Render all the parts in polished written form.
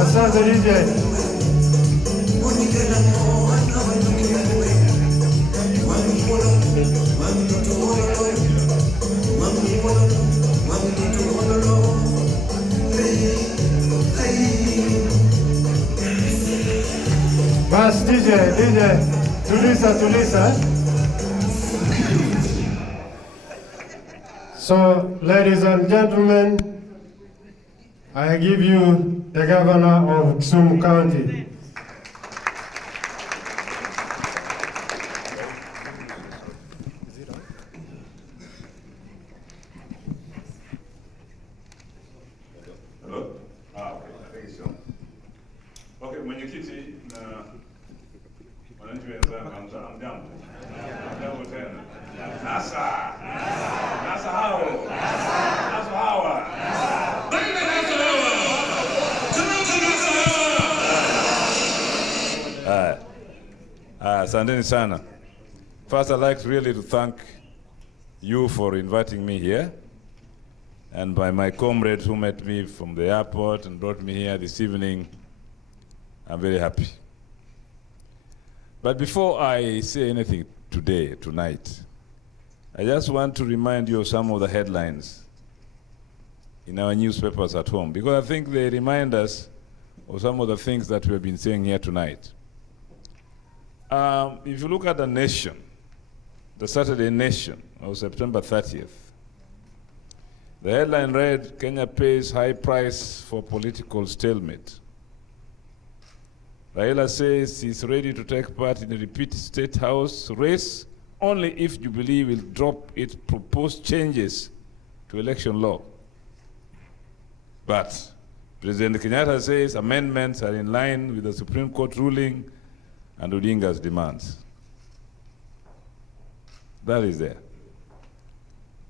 Asante DJ. Bas DJ, Tulisa. So, ladies and gentlemen, I give you the governor of Kisumu County. Hello? Okay, thank you. Okay, mwenyekiti na wananchi wenzangu, hamjambo tena. Nasa hawa. Asanteni sana. First, I'd like really to thank you for inviting me here, and by my comrades who met me from the airport and brought me here this evening. I'm very happy. But before I say anything tonight, I just want to remind you of some of the headlines in our newspapers at home, because I think they remind us of some of the things that we have been saying here tonight. If you look at the Nation, the Saturday Nation of September 30th, the headline read, Kenya pays high price for political stalemate. Raila says he's ready to take part in a repeat state house race only if Jubilee will drop its proposed changes to election law. But President Kenyatta says amendments are in line with the Supreme Court ruling and Odinga's demands. That is there.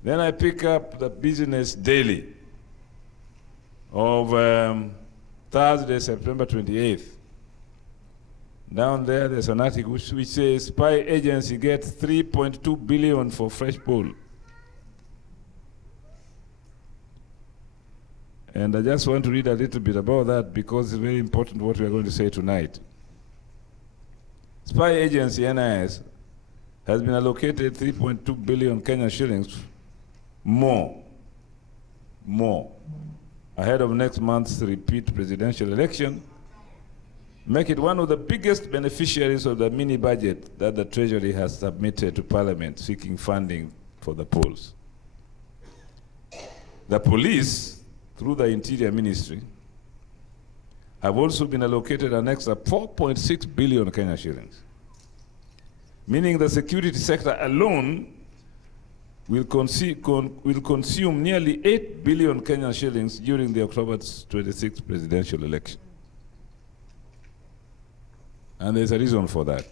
Then I pick up the Business Daily of Thursday, September 28th. Down there, there's an article which says, spy agency gets 3.2 billion for fresh poll. And I just want to read a little bit about that because it's very important what we are going to say tonight. Spy agency NIS has been allocated 3.2 billion Kenyan shillings more ahead of next month's repeat presidential election, make it one of the biggest beneficiaries of the mini budget that the Treasury has submitted to Parliament seeking funding for the polls. The police, through the Interior Ministry, have also been allocated an extra 4.6 billion Kenya shillings, meaning the security sector alone will consume nearly 8 billion Kenyan shillings during the October 26th presidential election. And there's a reason for that.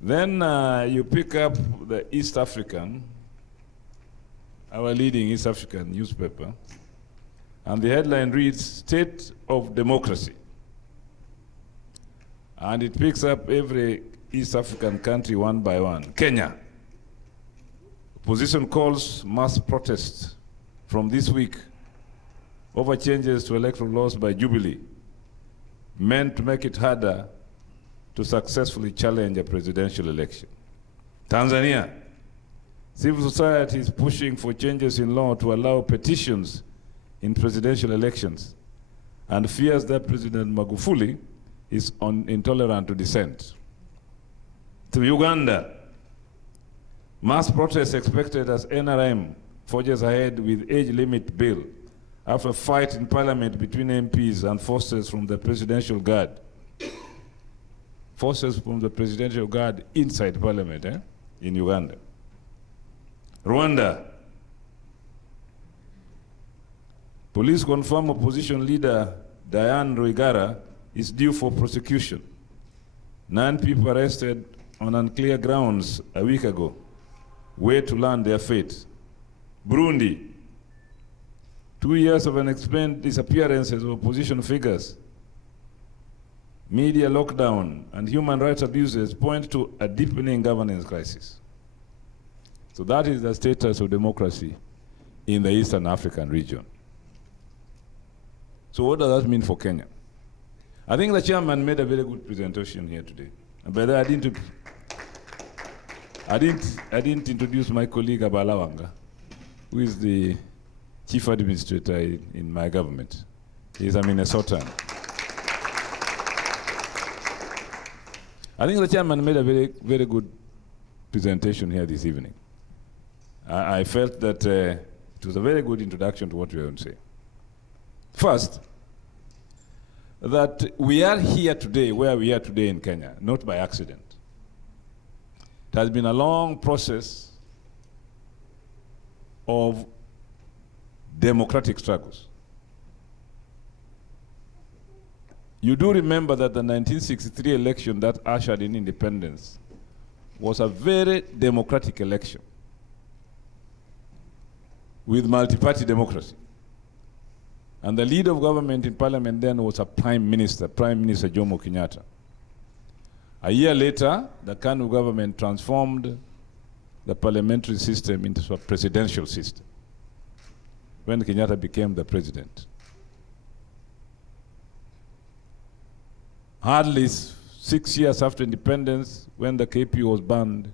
Then you pick up the East African, our leading East African newspaper, and the headline reads, State of Democracy. And it picks up every East African country one by one. Kenya. Opposition calls mass protests from this week over changes to electoral laws by Jubilee meant to make it harder to successfully challenge a presidential election. Tanzania, civil society is pushing for changes in law to allow petitions in presidential elections and fears that President Magufuli is intolerant to dissent. To Uganda, mass protests expected as NRM forges ahead with age limit bill after a fight in parliament between MPs and forces from the Presidential Guard. Forces from the Presidential Guard inside parliament in Uganda. Rwanda, police confirm opposition leader Diane Rwigara is due for prosecution. 9 people arrested on unclear grounds a week ago, wait to learn their fate. Burundi, 2 years of unexplained disappearances of opposition figures. Media lockdown and human rights abuses point to a deepening governance crisis. So that is the status of democracy in the Eastern African region. So what does that mean for Kenya? I think the chairman made a very good presentation here today. But I didn't introduce my colleague Abalawanga, who is the chief administrator in my government. He's a Minnesotan. I think the chairman made a very, very good presentation here this evening. I felt that it was a very good introduction to what we are going to say. First, that we are here today, where we are today in Kenya, not by accident. It has been a long process of democratic struggles. You do remember that the 1963 election that ushered in independence was a very democratic election with multi-party democracy. And the leader of government in parliament then was a Prime Minister Jomo Kenyatta. A year later, the KANU government transformed the parliamentary system into a presidential system when Kenyatta became the president. Hardly 6 years after independence, when the KP was banned,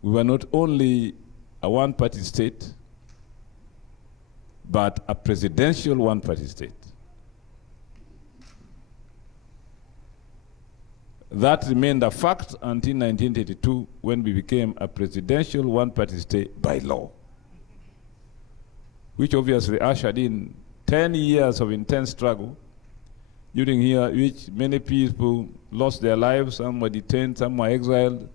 we were not only a one-party state, but a presidential one-party state. That remained a fact until 1982, when we became a presidential one-party state by law, which obviously ushered in 10 years of intense struggle, during here which many people lost their lives, some were detained, some were exiled.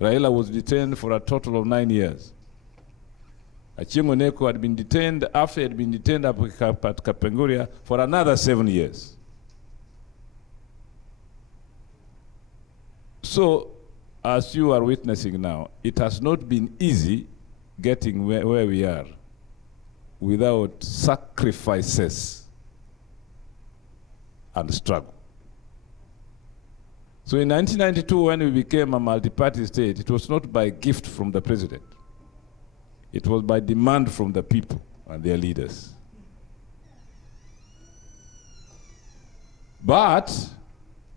Raila was detained for a total of 9 years. Achieng' Oneko had been detained, after he had been detained at Kapenguria, for another 7 years. So, as you are witnessing now, it has not been easy getting where we are without sacrifices and struggle. So in 1992, when we became a multi-party state, it was not by gift from the president. It was by demand from the people and their leaders. But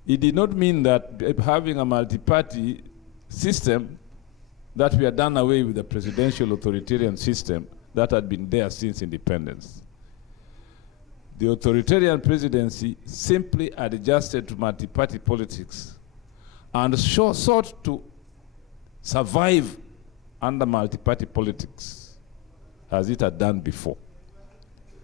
it did not mean that having a multi-party system, that we had done away with the presidential authoritarian system that had been there since independence. The authoritarian presidency simply adjusted to multi-party politics and sought to survive under multi-party politics as it had done before.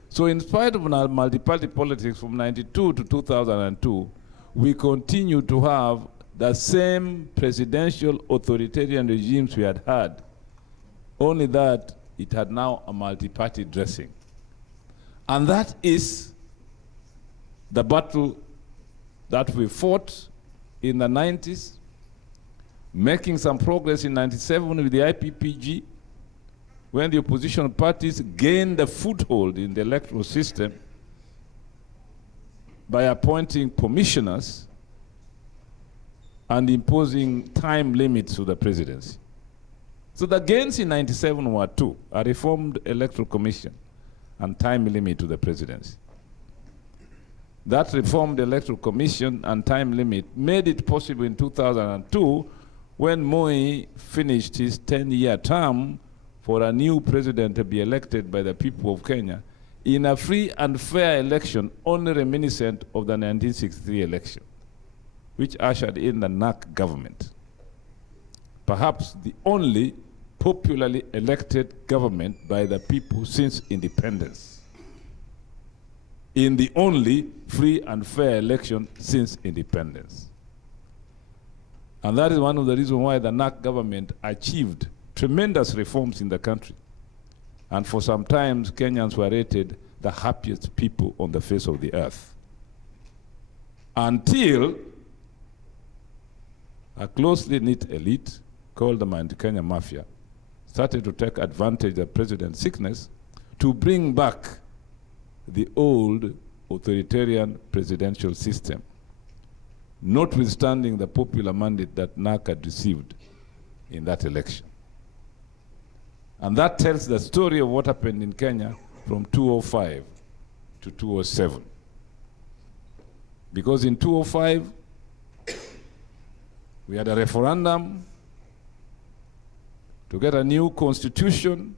So in spite of multi-party politics from 92 to 2002, we continue to have the same presidential authoritarian regimes we had had, only that it had now a multi-party dressing. And that is the battle that we fought in the 90s, making some progress in 97 with the IPPG, when the opposition parties gained a foothold in the electoral system by appointing commissioners and imposing time limits to the presidency. So the gains in 97 were two: a reformed Electoral Commission and time limit to the presidency. That reformed Electoral Commission and time limit made it possible in 2002, when Moi finished his 10-year term, for a new president to be elected by the people of Kenya in a free and fair election only reminiscent of the 1963 election, which ushered in the NAC government. Perhaps the only popularly elected government by the people since independence, in the only free and fair election since independence. And that is one of the reasons why the NAC government achieved tremendous reforms in the country. And for some time, Kenyans were rated the happiest people on the face of the earth. Until a closely knit elite called the Kenya Mafia started to take advantage of President's sickness to bring back the old authoritarian presidential system, notwithstanding the popular mandate that NAC had received in that election. And that tells the story of what happened in Kenya from 2005 to 2007. Because in 2005, we had a referendum to get a new constitution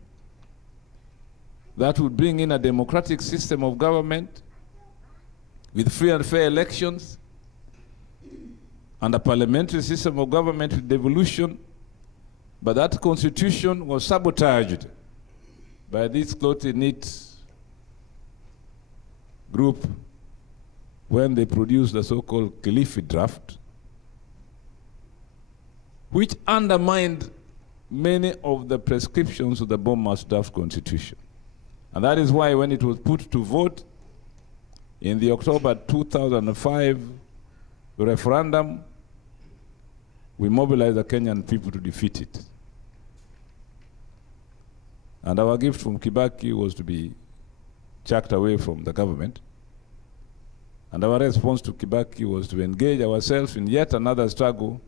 that would bring in a democratic system of government with free and fair elections and a parliamentary system of government with devolution. But that constitution was sabotaged by this closely knit group when they produced the so-called Kilifi draft, which undermined many of the prescriptions of the Bomas draft constitution. And that is why when it was put to vote in the October 2005 referendum, we mobilized the Kenyan people to defeat it. And our gift from Kibaki was to be chucked away from the government. And our response to Kibaki was to engage ourselves in yet another struggle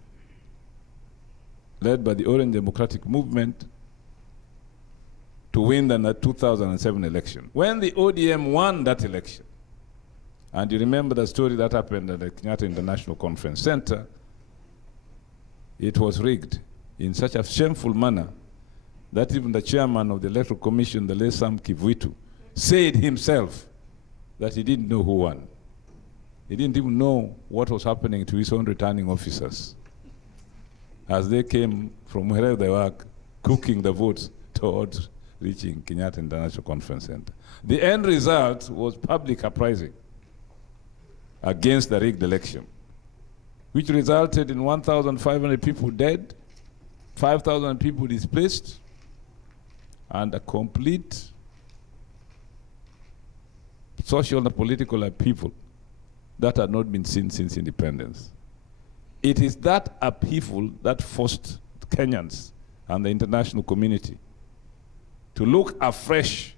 led by the Orange Democratic Movement to win the 2007 election. When the ODM won that election, and you remember the story that happened at the Kenyatta International Conference Center, it was rigged in such a shameful manner that even the chairman of the Electoral Commission, the late Sam Kivuitu, said himself that he didn't know who won. He didn't even know what was happening to his own returning officers as they came from wherever they were, cooking the votes towards reaching Kenyatta International Conference Center. The end result was public uprising against the rigged election, which resulted in 1,500 people dead, 5,000 people displaced, and a complete social and political upheaval that had not been seen since independence. It is that upheaval that forced Kenyans and the international community to look afresh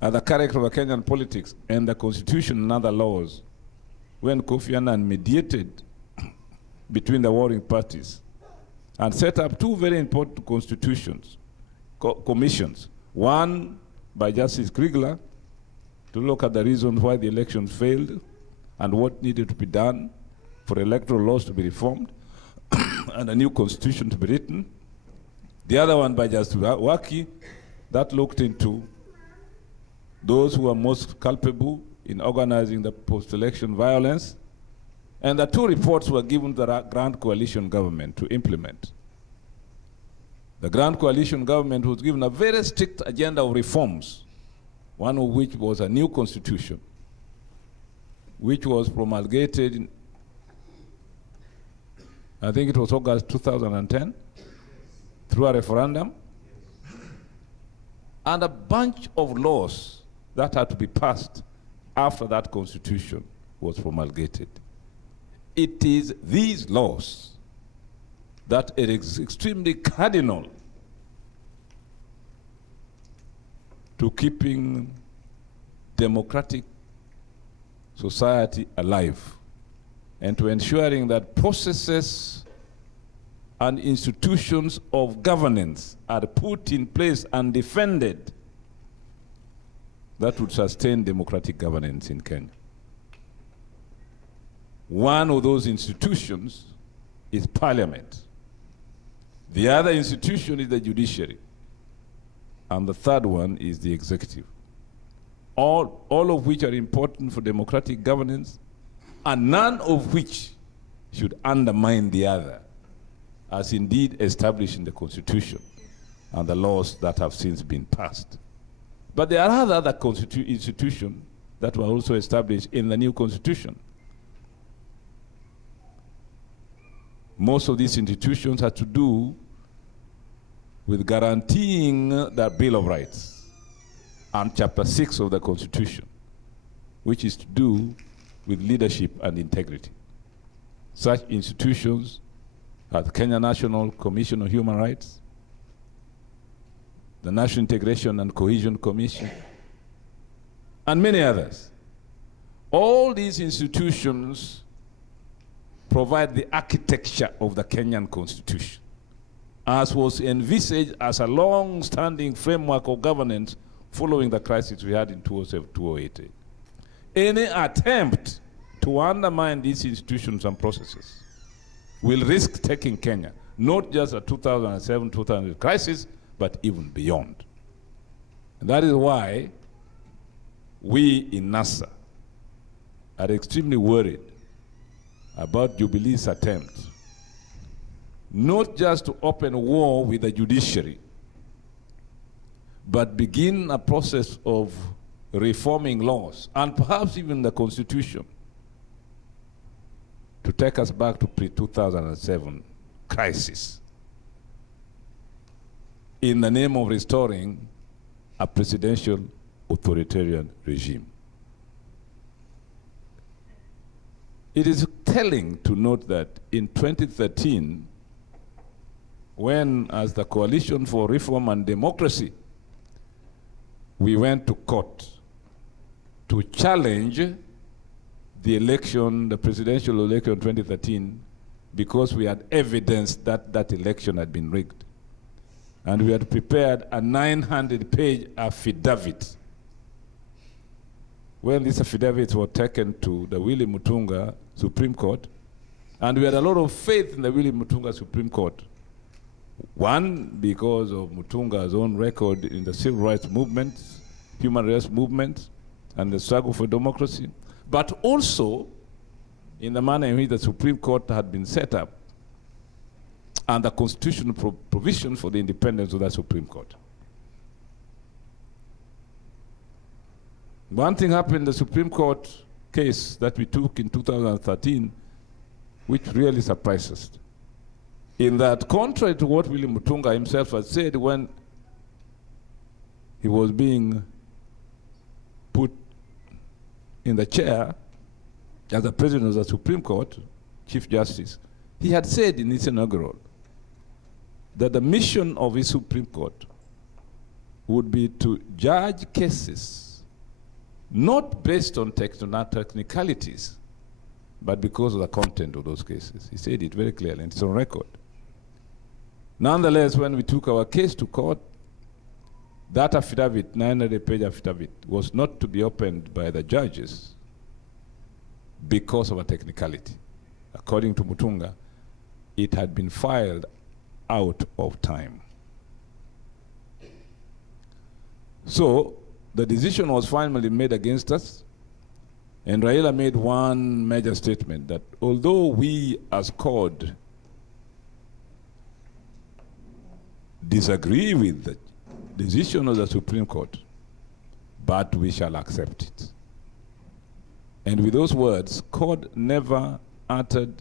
at the character of Kenyan politics and the constitution and other laws when Kofi Annan mediated between the warring parties and set up two very important commissions. One by Justice Kriegler to look at the reasons why the election failed and what needed to be done for electoral laws to be reformed and a new constitution to be written. The other one by Justice Waki that looked into those who are most culpable in organizing the post-election violence. And the two reports were given to the Grand Coalition government to implement. The Grand Coalition government was given a very strict agenda of reforms, one of which was a new constitution, which was promulgated in, I think it was August 2010, through a referendum, and a bunch of laws that had to be passed after that constitution was promulgated. It is these laws that it is extremely cardinal to keeping democratic society alive and to ensuring that processes and institutions of governance are put in place and defended that would sustain democratic governance in Kenya. One of those institutions is Parliament. The other institution is the judiciary. And the third one is the executive. All of which are important for democratic governance, and none of which should undermine the other, as indeed established in the Constitution and the laws that have since been passed. But there are other institutions that were also established in the new Constitution. Most of these institutions have to do with guaranteeing the Bill of Rights and Chapter 6 of the Constitution, which is to do with leadership and integrity. Such institutions are the Kenya National Commission on Human Rights, the National Integration and Cohesion Commission, and many others. All these institutions provide the architecture of the Kenyan Constitution, as was envisaged as a long-standing framework of governance following the crisis we had in 2007-2008. Any attempt to undermine these institutions and processes will risk taking Kenya, not just a 2007-2008 crisis, but even beyond. And that is why we in NASA are extremely worried about Jubilee's attempt not just to open war with the judiciary, but begin a process of reforming laws and perhaps even the Constitution to take us back to pre-2007 crisis in the name of restoring a presidential authoritarian regime. It is telling to note that in 2013, when, as the Coalition for Reform and Democracy, we went to court to challenge the election, the presidential election in 2013, because we had evidence that that election had been rigged. And we had prepared a 900-page affidavit. When these affidavits were taken to the Willie Mutunga Supreme Court, and we had a lot of faith in the Willie Mutunga Supreme Court. One, because of Mutunga's own record in the civil rights movement, human rights movement, and the struggle for democracy, but also in the manner in which the Supreme Court had been set up and the constitutional provision for the independence of the Supreme Court. One thing happened in the Supreme Court case that we took in 2013, which really surprised us. In that, contrary to what William Mutunga himself had said when he was being put in the chair as the president of the Supreme Court, Chief Justice, he had said in his inaugural that the mission of his Supreme Court would be to judge cases not based on technicalities, but because of the content of those cases. He said it very clearly, and it's on record. Nonetheless, when we took our case to court, that affidavit, 900-page affidavit, was not to be opened by the judges because of a technicality. According to Mutunga, it had been filed out of time. So the decision was finally made against us, and Raila made one major statement that although we as CORD disagree with the decision of the Supreme Court, but we shall accept it. And with those words, CORD never uttered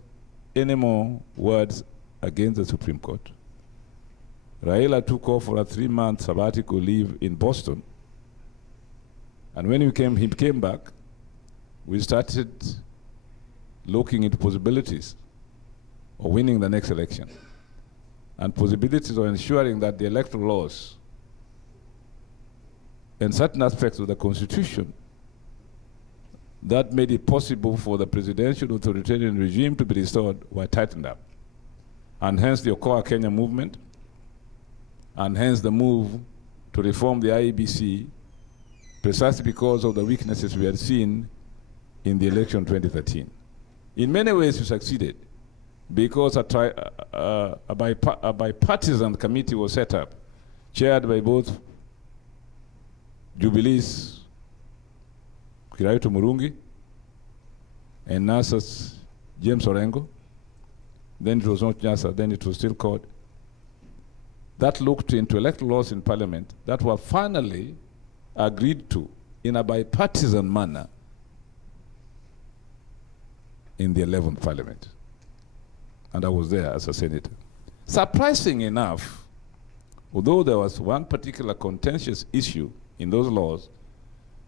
any more words against the Supreme Court. Raila took off for a 3-month sabbatical leave in Boston. And when he came back, we started looking into possibilities of winning the next election, and possibilities of ensuring that the electoral laws and certain aspects of the Constitution that made it possible for the presidential authoritarian regime to be restored were tightened up. and hence the Okoa Kenya movement, and hence the move to reform the IEBC, precisely because of the weaknesses we had seen in the election 2013. In many ways, we succeeded, because a bipartisan committee was set up, chaired by both Jubilee's Kiraitu Murungi and NASA's James Orengo. Then it was not NASA, then it was still called. That looked into electoral laws in Parliament that were finally agreed to in a bipartisan manner in the 11th Parliament. And I was there as a senator. Surprising enough, although there was one particular contentious issue in those laws,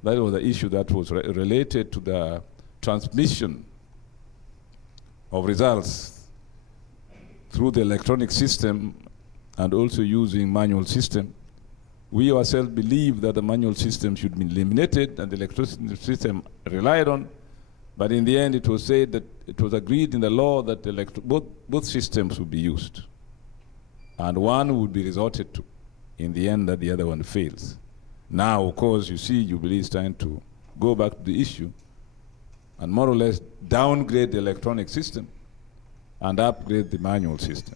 that was the issue that was related to the transmission of results through the electronic system and also using manual system. We ourselves believe that the manual system should be eliminated and the electronic system relied on, but in the end it was said that it was agreed in the law that both systems would be used, and one would be resorted to in the end that the other one fails. Now, of course, you see Jubilee is trying to go back to the issue and more or less downgrade the electronic system and upgrade the manual system.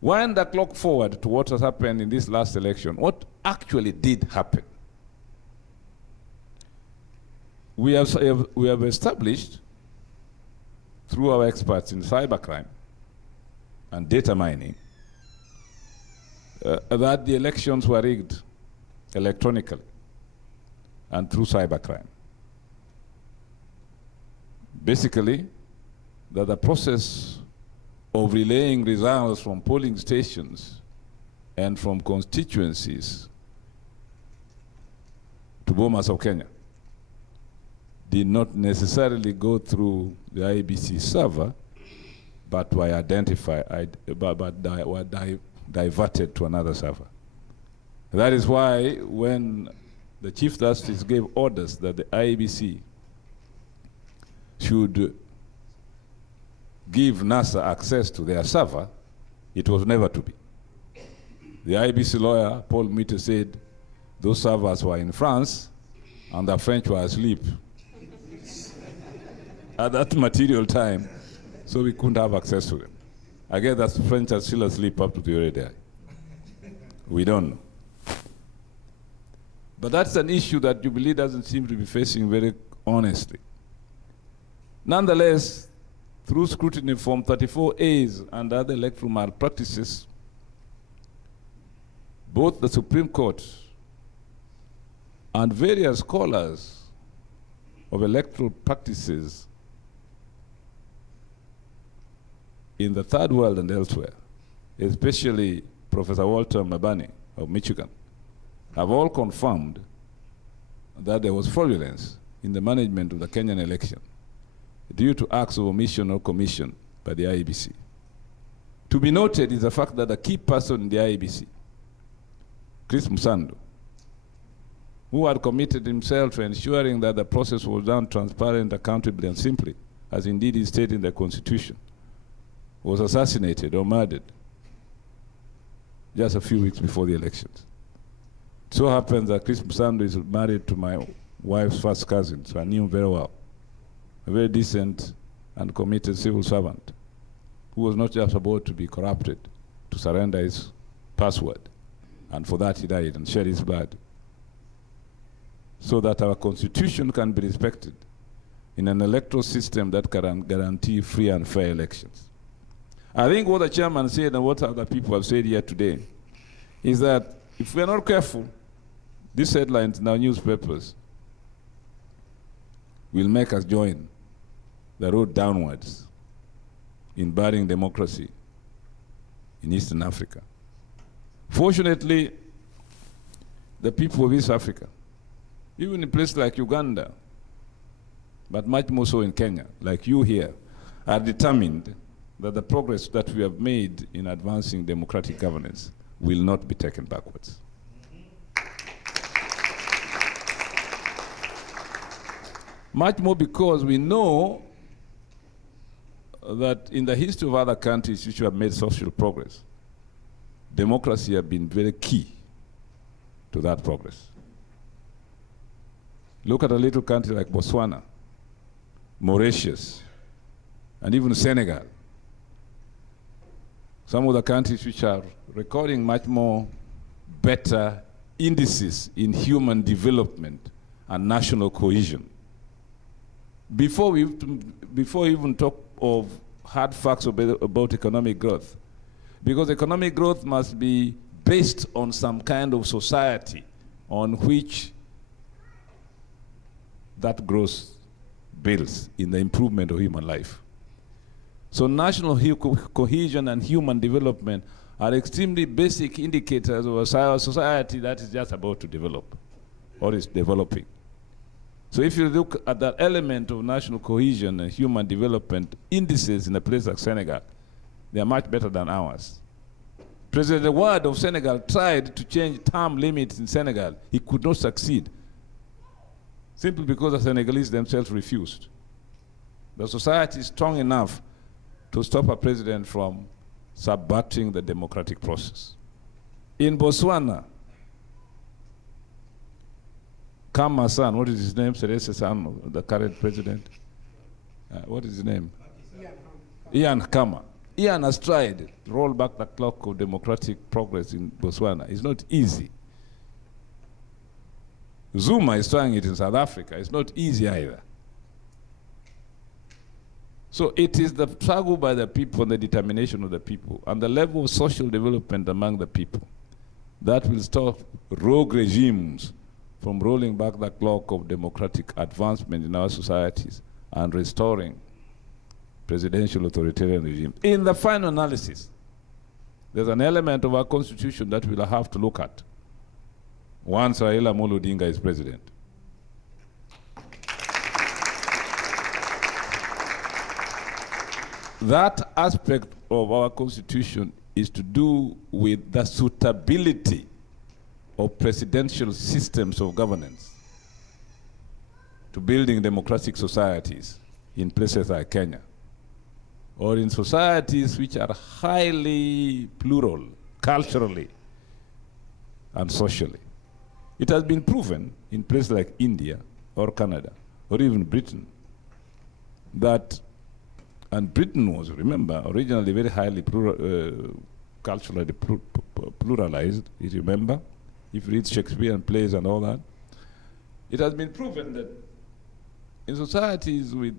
Wind the clock forward to what has happened in this last election. What actually did happen? We have established, through our experts in cybercrime and data mining, that the elections were rigged electronically and through cybercrime. Basically, that the process of relaying results from polling stations and from constituencies to Bomas of Kenya did not necessarily go through the IEBC server, but were identified, were diverted to another server. That is why when the Chief Justice gave orders that the IEBC should give NASA access to their server, it was never to be. The IEBC lawyer, Paul Mitte, said those servers were in France and the French were asleep at that material time, so we couldn't have access to them. I guess that French are still asleep up to the very day. We don't know. But that's an issue that Jubilee doesn't seem to be facing very honestly. Nonetheless, through scrutiny from 34As and other electoral malpractices, both the Supreme Court and various scholars of electoral practices in the third world and elsewhere, especially Professor Walter Mabani of Michigan, have all confirmed that there was fraudulence in the management of the Kenyan election due to acts of omission or commission by the IEBC. To be noted is the fact that the key person in the IEBC, Chris Msando, who had committed himself to ensuring that the process was done transparent, accountably, and simply, as indeed is stated in the Constitution, was assassinated or murdered just a few weeks before the elections. It so happens that Chris Msando is married to my wife's first cousin, so I knew him very well. A very decent and committed civil servant who was not just about to be corrupted, to surrender his password. And for that he died and shed his blood, so that our Constitution can be respected in an electoral system that can guarantee free and fair elections. I think what the chairman said and what other people have said here today is that if we are not careful, these headlines in our newspapers will make us join the road downwards in barring democracy in Eastern Africa. Fortunately, the people of East Africa, even in places like Uganda, but much more so in Kenya, like you here, are determined that the progress that we have made in advancing democratic governance will not be taken backwards. Much more because we know that in the history of other countries which have made social progress, democracy has been very key to that progress. Look at a little country like Botswana, Mauritius, and even Senegal. Some of the countries which are recording much more better indices in human development and national cohesion. Before we even talk of hard facts about economic growth, because economic growth must be based on some kind of society on which that growth builds in the improvement of human life. So national cohesion and human development are extremely basic indicators of a society that is just about to develop or is developing. So if you look at that element of national cohesion and human development indices in a place like Senegal, they are much better than ours. President Wade of Senegal tried to change term limits in Senegal. He could not succeed, simply because the Senegalese themselves refused. The society is strong enough to stop a president from subverting the democratic process. In Botswana, Kama's son, what is his name? Serese's son, the current president. What is his name? Ian Kama. Ian has tried to roll back the clock of democratic progress in Botswana. It's not easy. Zuma is trying it in South Africa. It's not easy either. So it is the struggle by the people and the determination of the people and the level of social development among the people that will stop rogue regimes from rolling back the clock of democratic advancement in our societies and restoring presidential authoritarian regime. In the final analysis, there's an element of our constitution that we'll have to look at once Raila Odinga is president. That aspect of our constitution is to do with the suitability of presidential systems of governance to building democratic societies in places like Kenya, or in societies which are highly plural, culturally and socially. It has been proven in places like India or Canada or even Britain that, and Britain was, remember, originally very highly culturally pluralized, you remember? If you read Shakespearean plays and all that, it has been proven that in societies with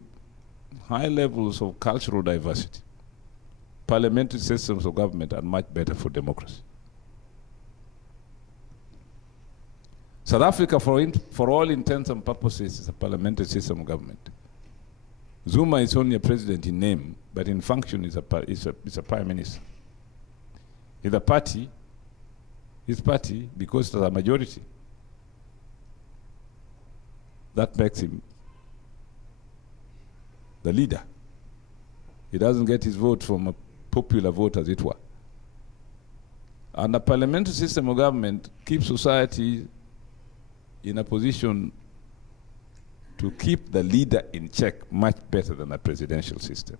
high levels of cultural diversity, parliamentary systems of government are much better for democracy. South Africa, for all intents and purposes, is a parliamentary system of government. Zuma is only a president in name, but in function is a prime minister. Is a party, his party, because it has a majority, that makes him the leader. He doesn't get his vote from a popular vote, as it were. And a parliamentary system of government keeps society in a position to keep the leader in check much better than a presidential system.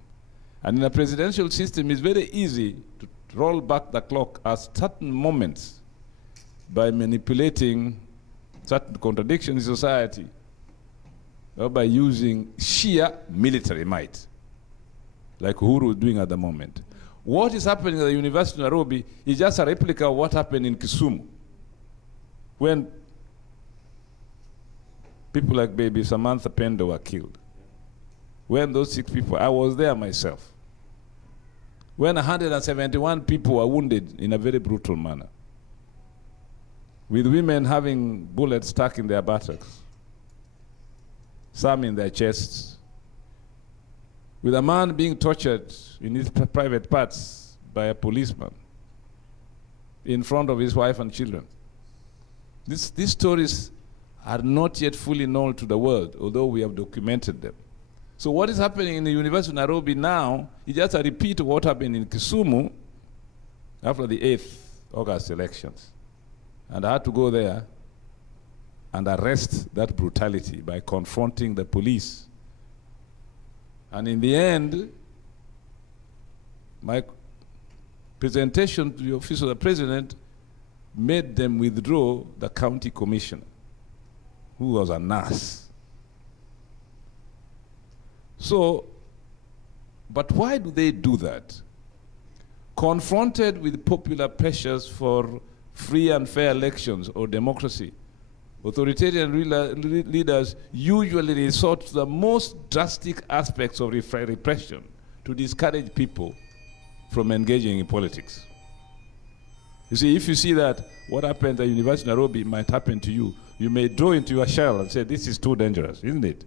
And in a presidential system, it's very easy to roll back the clock at certain moments by manipulating certain contradictions in society, or by using sheer military might, like Uhuru is doing at the moment. What is happening at the University of Nairobi is just a replica of what happened in Kisumu, when people like baby Samantha Pendo were killed. When those 6 people, I was there myself. When 171 people were wounded in a very brutal manner, with women having bullets stuck in their buttocks, some in their chests, with a man being tortured in his private parts by a policeman in front of his wife and children. These stories are not yet fully known to the world, although we have documented them. So what is happening in the University of Nairobi now is just a repeat of what happened in Kisumu after the 8th August elections. And I had to go there and arrest that brutality by confronting the police. And in the end, my presentation to the office of the president made them withdraw the county commissioner, who was a nurse. So, but why do they do that? Confronted with popular pressures for free and fair elections or democracy, authoritarian leaders usually resort to the most drastic aspects of repression to discourage people from engaging in politics. You see, if you see that what happened at University of Nairobi might happen to you, you may draw into your shell and say, this is too dangerous, isn't it?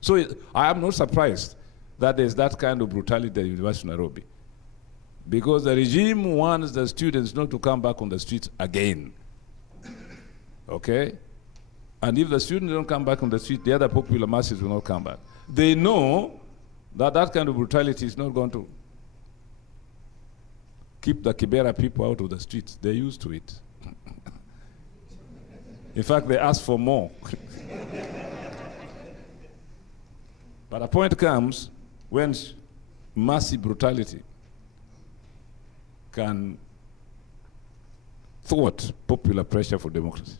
So I am not surprised that there's that kind of brutality at University of Nairobi, because the regime wants the students not to come back on the streets again. Okay? And if the students don't come back on the street, the other popular masses will not come back. They know that that kind of brutality is not going to keep the Kibera people out of the streets. They're used to it. In fact, they ask for more. But a point comes when massive brutality can thwart popular pressure for democracy.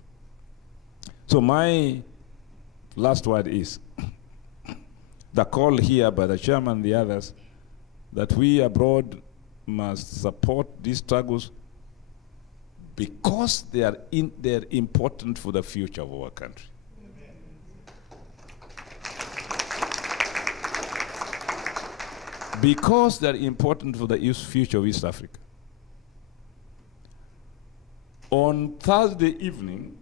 So my last word is the call here by the chairman and the others that we abroad must support these struggles because they're important for the future of our country. Because they're important for the future of East Africa. On Thursday evening,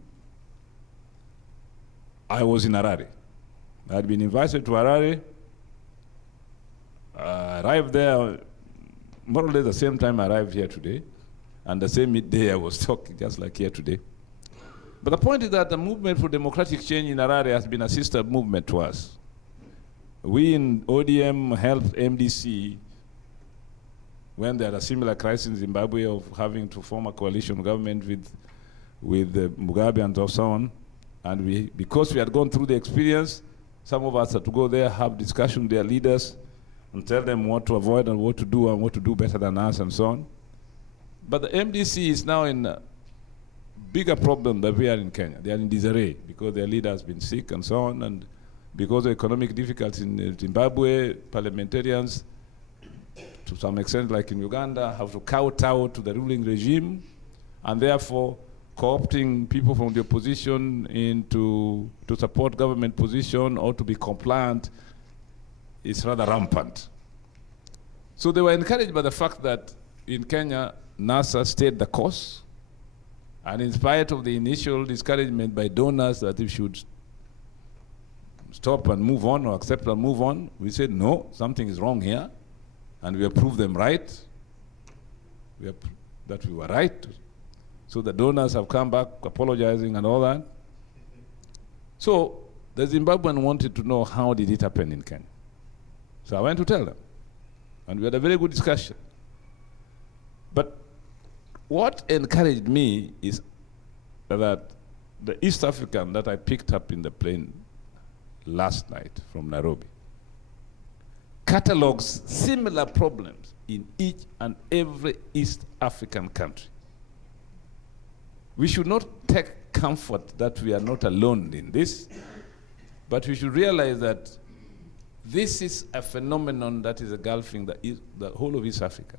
I was in Harare. I had been invited to Harare. I arrived there more or less the same time I arrived here today, and the same day I was talking, just like here today. But the point is that the movement for democratic change in Harare has been a sister movement to us. We in ODM helped MDC when there had a similar crisis in Zimbabwe of having to form a coalition government with Mugabe and so on. And because we had gone through the experience, some of us had to go there, have discussion with their leaders, and tell them what to avoid and what to do better than us and so on. But the MDC is now in a bigger problem than we are in Kenya. They are in disarray because their leader has been sick and so on, and because of economic difficulties in Zimbabwe, parliamentarians, to some extent like in Uganda, have to kowtow to the ruling regime, and therefore co-opting people from the opposition to support government position or to be compliant is rather rampant. So they were encouraged by the fact that in Kenya, NASA stayed the course, and in spite of the initial discouragement by donors that they should stop and move on or accept and move on, we said, no, something is wrong here, and we have proved them right, that we were right. So the donors have come back apologizing and all that. So the Zimbabwean wanted to know how did it happen in Kenya. So I went to tell them, and we had a very good discussion. But what encouraged me is that the East African that I picked up in the plane last night from Nairobi catalogs similar problems in each and every East African country. We should not take comfort that we are not alone in this, but we should realize that this is a phenomenon that is engulfing the whole of East Africa.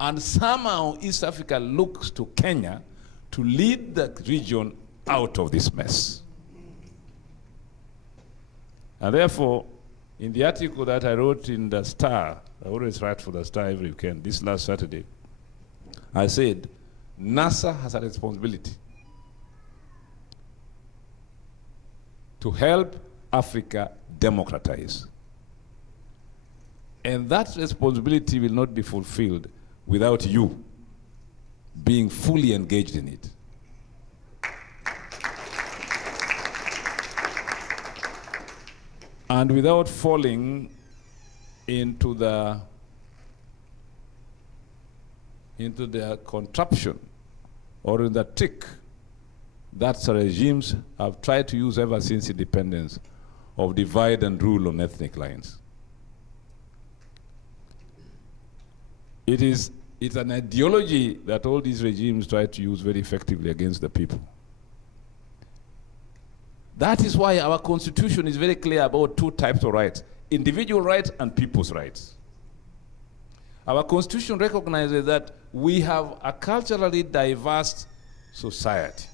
And somehow East Africa looks to Kenya to lead the region out of this mess. And therefore, in the article that I wrote in the Star, I always write for the Star every weekend, this last Saturday, I said, NASA has a responsibility to help Africa democratize. And that responsibility will not be fulfilled without you being fully engaged in it. And without falling into the contraption or in the trick that regimes have tried to use ever since independence of divide and rule on ethnic lines. It's an ideology that all these regimes try to use very effectively against the people. That is why our constitution is very clear about two types of rights: individual rights and people's rights. Our constitution recognizes that we have a culturally diverse society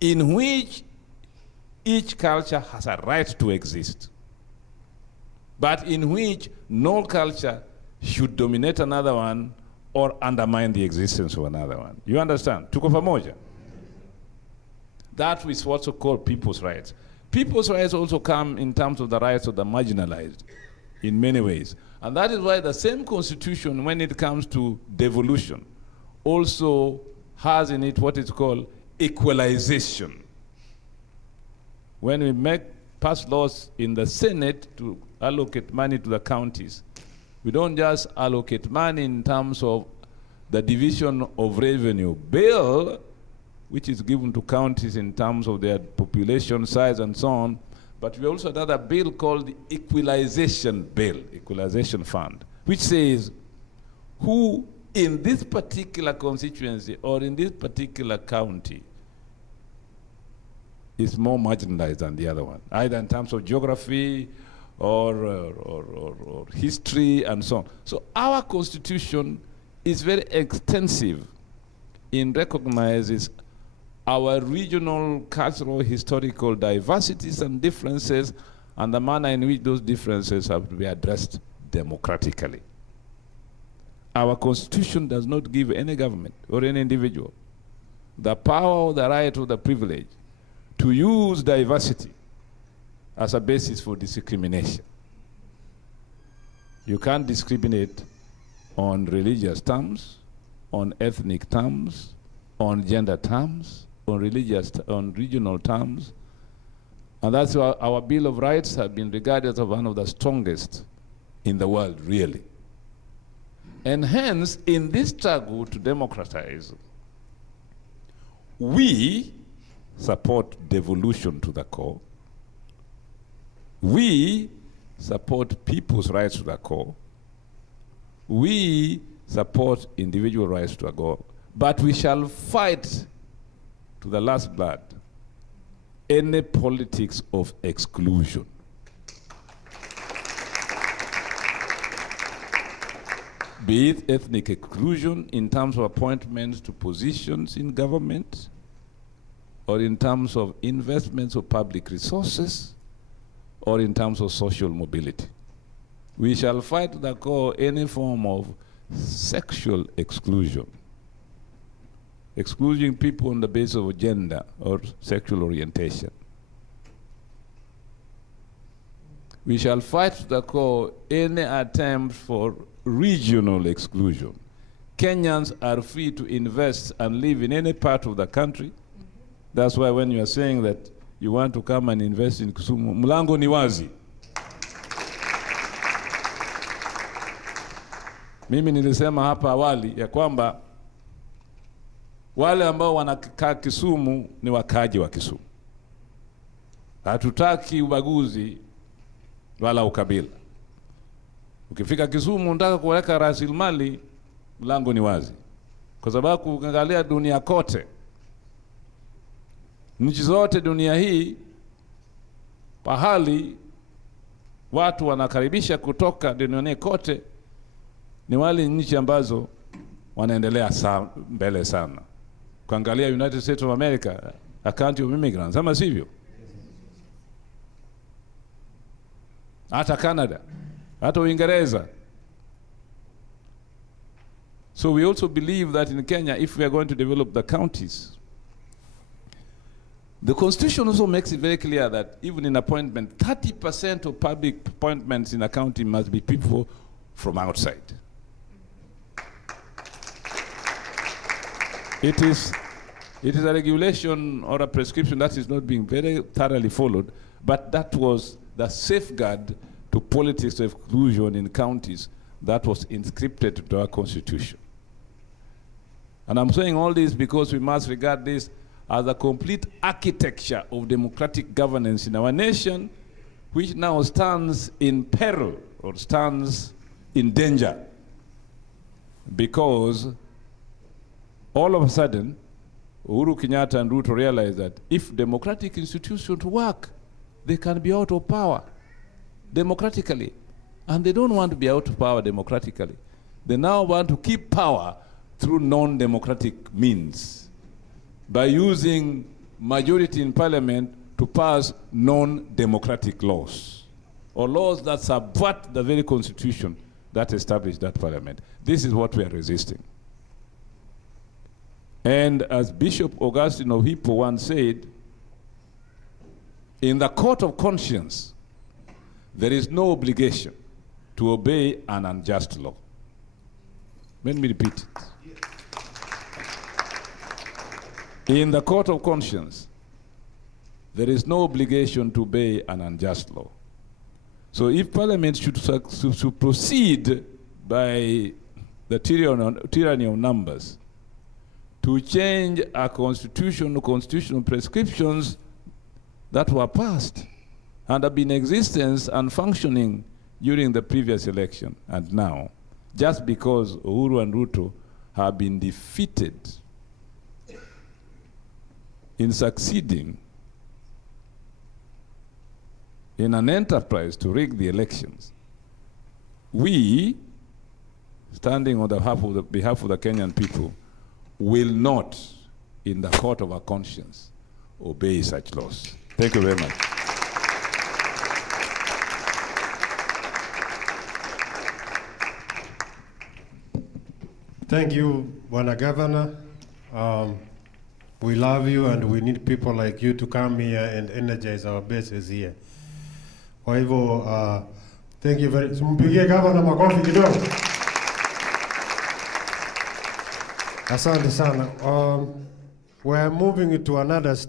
in which each culture has a right to exist, but in which no culture should dominate another one or undermine the existence of another one. You understand? Tuko pamoja? That is what's called people's rights. People's rights also come in terms of the rights of the marginalized in many ways. And that is why the same constitution, when it comes to devolution, also has in it what is called equalization. When we pass laws in the Senate to allocate money to the counties, we don't just allocate money in terms of the division of revenue bill, which is given to counties in terms of their population size and so on, but we also have another bill called the Equalization Bill, Equalization Fund, which says who in this particular constituency or in this particular county is more marginalized than the other one, either in terms of geography or history and so on. So our constitution is very extensive in recognizes our regional, cultural, historical diversities and differences, and the manner in which those differences have to be addressed democratically. Our constitution does not give any government or any individual the power or the right or the privilege to use diversity as a basis for discrimination. You can't discriminate on religious terms, on ethnic terms, on gender terms, on regional terms. And that's why our Bill of Rights have been regarded as one of the strongest in the world, really. And hence, in this struggle to democratize, we support devolution to the core. We support people's rights to the core. We support individual rights to the core. But we shall fight to the last blood any politics of exclusion. Be it ethnic exclusion in terms of appointments to positions in government, or in terms of investments of public resources, or in terms of social mobility. We shall fight to the core any form of sexual exclusion, excluding people on the basis of gender or sexual orientation. We shall fight to the core any attempt for regional exclusion. Kenyans are free to invest and live in any part of the country. That's why when you are saying that you want to come and invest in Kisumu, mlango ni wazi. Mimi nilisema hapa awali ya kwamba wale ambao wanakaa Kisumu ni wakaaji wa Kisumu. Hatutaki ubaguzi wala ukabila. Ukifika Kisumu unataka kuweka rasilimali, mlango ni wazi. Kwa sababu ukiangalia dunia kote, nchi zote dunia hii, pahali watu wanakaribisha kutoka duniani kote ni wale nchi ambazo wanaendelea mbele sana. Kuangalia United States of America, a country of immigrants, ama sivyo? Hata Canada, hata Uingereza. So we also believe that in Kenya, if we are going to develop the counties, the Constitution also makes it very clear that even in appointment, 30% of public appointments in a county must be people from outside. It is a regulation or a prescription that is not being very thoroughly followed, but that was the safeguard to politics of exclusion in counties that was inscripted to our Constitution. And I'm saying all this because we must regard this as a complete architecture of democratic governance in our nation, which now stands in peril or stands in danger because all of a sudden, Uhuru, Kenyatta, and Ruto realized that if democratic institutions work, they can be out of power democratically. And they don't want to be out of power democratically. They now want to keep power through non-democratic means by using majority in parliament to pass non-democratic laws, or laws that subvert the very constitution that established that parliament. This is what we are resisting. And as Bishop Augustine of Hippo once said, in the court of conscience, there is no obligation to obey an unjust law. Let me repeat it. In the court of conscience, there is no obligation to obey an unjust law. So if Parliament should proceed by the tyranny of numbers to change a constitutional prescriptions that were passed and have been in existence and functioning during the previous election and now, just because Uhuru and Ruto have been defeated in succeeding in an enterprise to rig the elections, we, standing on behalf of the Kenyan people, will not, in the court of our conscience, obey such laws. Thank you very much. Thank you, Bwana Governor. We love you and we need people like you to come here and energize our bases here. Kwa hivyo, thank you very much. Mpigie Governor makofi kidogo. Asante sana. We're moving to another